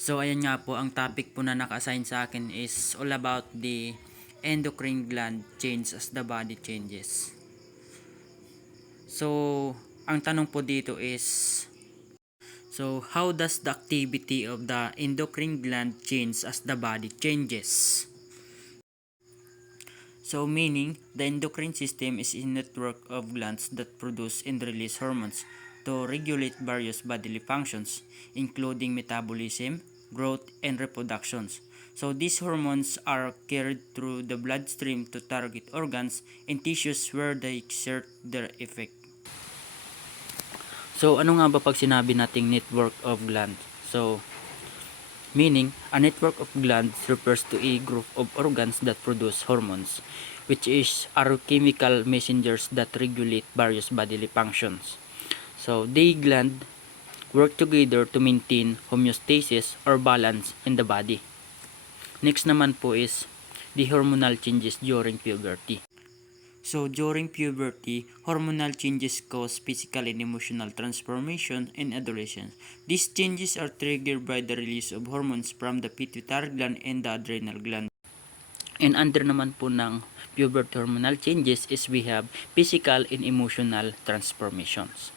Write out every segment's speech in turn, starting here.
So ayan nga po, ang topic po na naka-assign sa akin is all about the endocrine gland change as the body changes. So, ang tanong po dito is, so how does the activity of the endocrine gland change as the body changes? So meaning, the endocrine system is a network of glands that produce and release hormones to regulate various bodily functions, including metabolism, growth, and reproductions. So these hormones are carried through the bloodstream to target organs and tissues where they exert their effect. So ano nga ba pag sinabi nating network of glands? So meaning, a network of glands refers to a group of organs that produce hormones, which are chemical messengers that regulate various bodily functions. So, they gland work together to maintain homeostasis or balance in the body. Next naman po is the hormonal changes during puberty. So, during puberty, hormonal changes cause physical and emotional transformation in adolescence. These changes are triggered by the release of hormones from the pituitary gland and the adrenal gland. And under naman po ng puberty hormonal changes is we have physical and emotional transformations.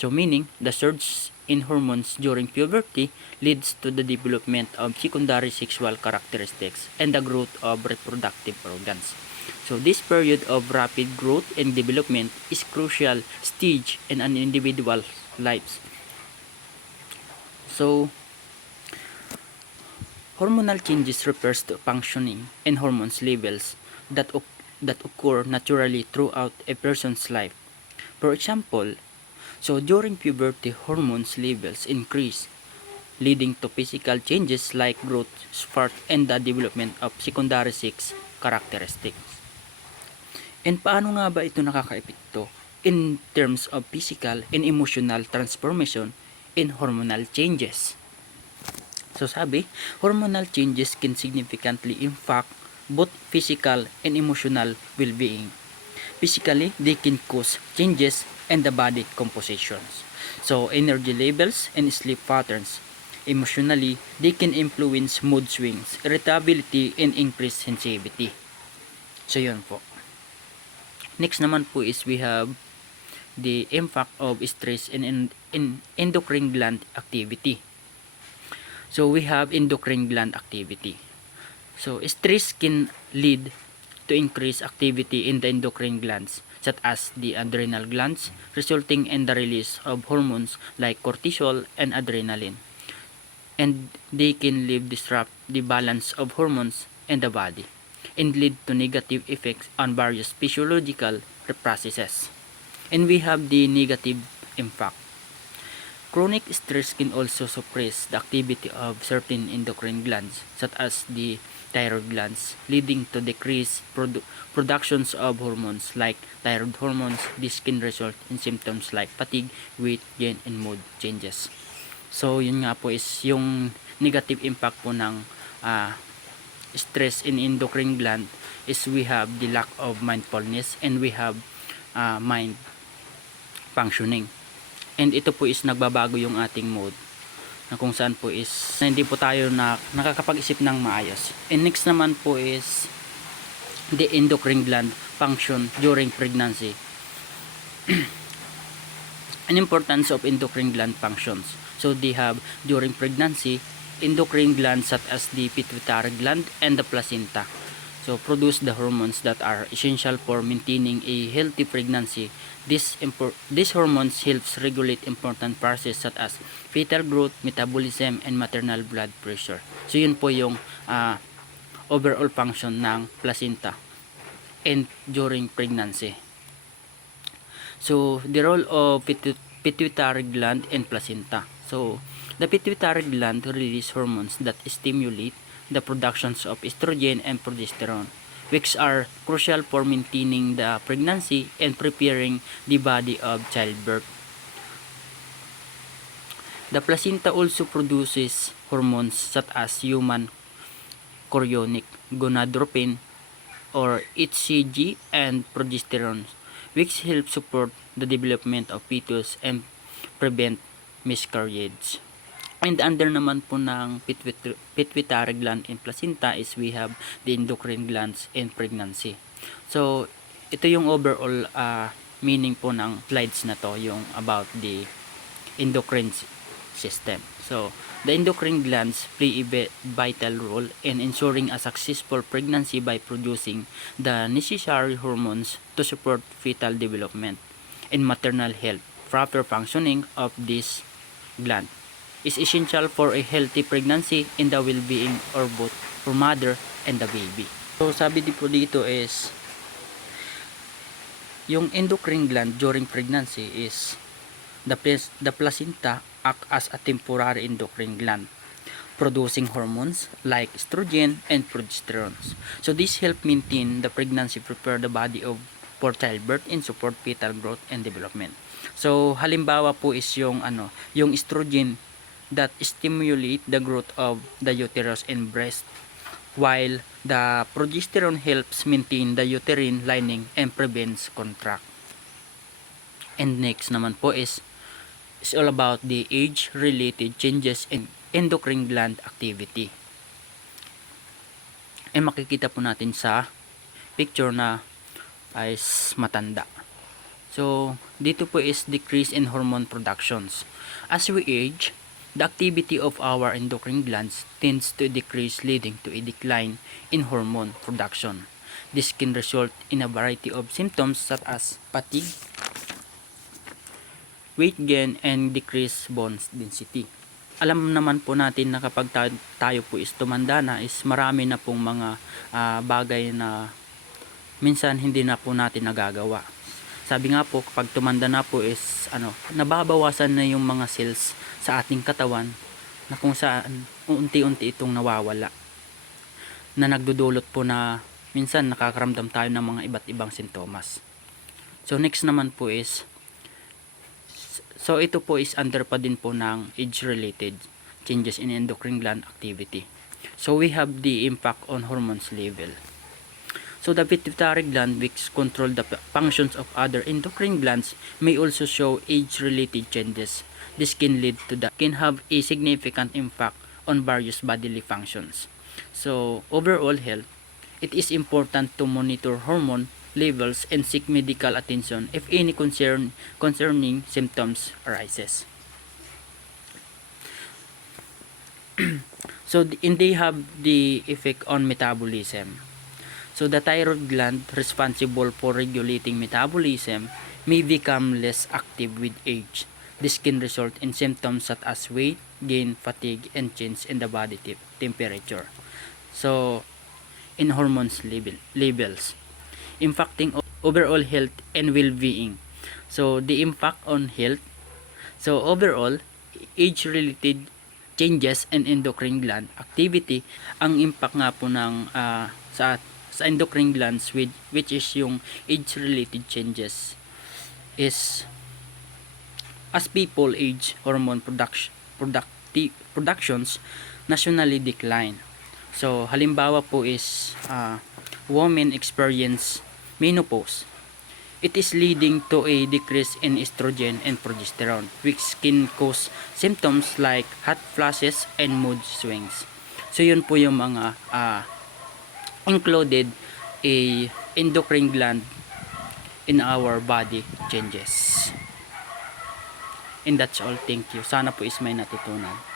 So, meaning, the surge in hormones during puberty leads to the development of secondary sexual characteristics and the growth of reproductive organs. So this period of rapid growth and development is crucial stage in an individual's lives. So hormonal changes refers to functioning and hormones levels that occur naturally throughout a person's life. For example, so during puberty, hormones levels increase, leading to physical changes like growth spurt and the development of secondary sex characteristics. And paano nga ba ito nakakaepekto in terms of physical and emotional transformation and hormonal changes? So sabi, hormonal changes can significantly impact both physical and emotional well-being. Physically, they can cause changes in the body compositions. So energy levels and sleep patterns. Emotionally, they can influence mood swings, irritability, and increased sensitivity. So yun po. Next naman po is we have the impact of stress in endocrine gland activity. So we have endocrine gland activity. So stress can lead to increased activity in the endocrine glands such as the adrenal glands, resulting in the release of hormones like cortisol and adrenaline. And they can disrupt the balance of hormones in the body and lead to negative effects on various physiological processes. And we have the negative impact. Chronic stress can also suppress the activity of certain endocrine glands, such as the thyroid glands, leading to decreased productions of hormones like thyroid hormones. This can result in symptoms like fatigue, weight gain, and mood changes. So, yun nga po is yung negative impact po ng stress in endocrine gland is we have the lack of mindfulness and we have mind functioning. And ito po is nagbabago yung ating mood na kung saan po is hindi po tayo nakakapag-isip ng maayos. And next naman po is the endocrine gland function during pregnancy. An importance of endocrine gland functions. So they have during pregnancy, endocrine glands such as the pituitary gland and the placenta so produce the hormones that are essential for maintaining a healthy pregnancy. These hormones helps regulate important processes such as fetal growth, metabolism, and maternal blood pressure. So yun po yung overall function ng placenta and during pregnancy. So the role of pituitary gland and placenta. So the pituitary gland releases hormones that stimulate the productions of estrogen and progesterone, which are crucial for maintaining the pregnancy and preparing the body of childbirth. The placenta also produces hormones such as human chorionic gonadotropin or HCG and progesterone, which help support the development of fetus and prevent miscarriage. And under naman po ng pituitary gland and placenta is we have the endocrine glands in pregnancy. So, ito yung overall meaning po ng slides na to, yung about the endocrine system. So, the endocrine glands play a vital role in ensuring a successful pregnancy by producing the necessary hormones to support fetal development and maternal health. Proper functioning of this gland is essential for a healthy pregnancy and the well-being or both for mother and the baby. So sabi din po dito is yung endocrine gland during pregnancy is the placenta act as a temporary endocrine gland producing hormones like estrogen and progesterone. So this help maintain the pregnancy, prepare the body for childbirth and support fetal growth and development. So halimbawa po is yung yung estrogen that stimulate the growth of the uterus and breast, while the progesterone helps maintain the uterine lining and prevents contract. And next naman po is all about the age-related changes in endocrine gland activity. And makikita po natin sa picture na is matanda. So, dito po is decrease in hormone productions. As we age, the activity of our endocrine glands tends to decrease, leading to a decline in hormone production. This can result in a variety of symptoms such as fatigue, weight gain, and decreased bone density. Alam naman po natin na kapag tayo po is tumanda na is marami na pong mga bagay na minsan hindi na po natin nagagawa. Sabi nga po, kapag tumanda na po is nababawasan na yung mga cells sa ating katawan na kung saan unti-unti itong nawawala, na nagdudulot po na minsan nakakaramdam tayo ng mga iba't ibang sintomas. So next naman po is, so ito po is under pa din po ng age-related changes in endocrine gland activity. So we have the impact on hormones level. So the pituitary gland, which control the functions of other endocrine glands, may also show age-related changes. This can have a significant impact on various bodily functions. So overall health, it is important to monitor hormone levels and seek medical attention if any concerning symptoms arises. So they have the effect on metabolism. So the thyroid gland, responsible for regulating metabolism, may become less active with age. This can result in symptoms such as weight gain, fatigue, and change in the body temperature. So in hormones levels, impacting overall health and well-being. So the impact on health. So overall, age-related changes in endocrine gland activity, ang impact nga po ng sa endocrine glands which is yung age-related changes is as people age, hormone productions nationally decline. So halimbawa po is women experience menopause. It is leading to a decrease in estrogen and progesterone, which can cause symptoms like hot flashes and mood swings. So yun po yung mga included a endocrine gland in our body changes. And that's all. Thank you. Sana po is may natutunan.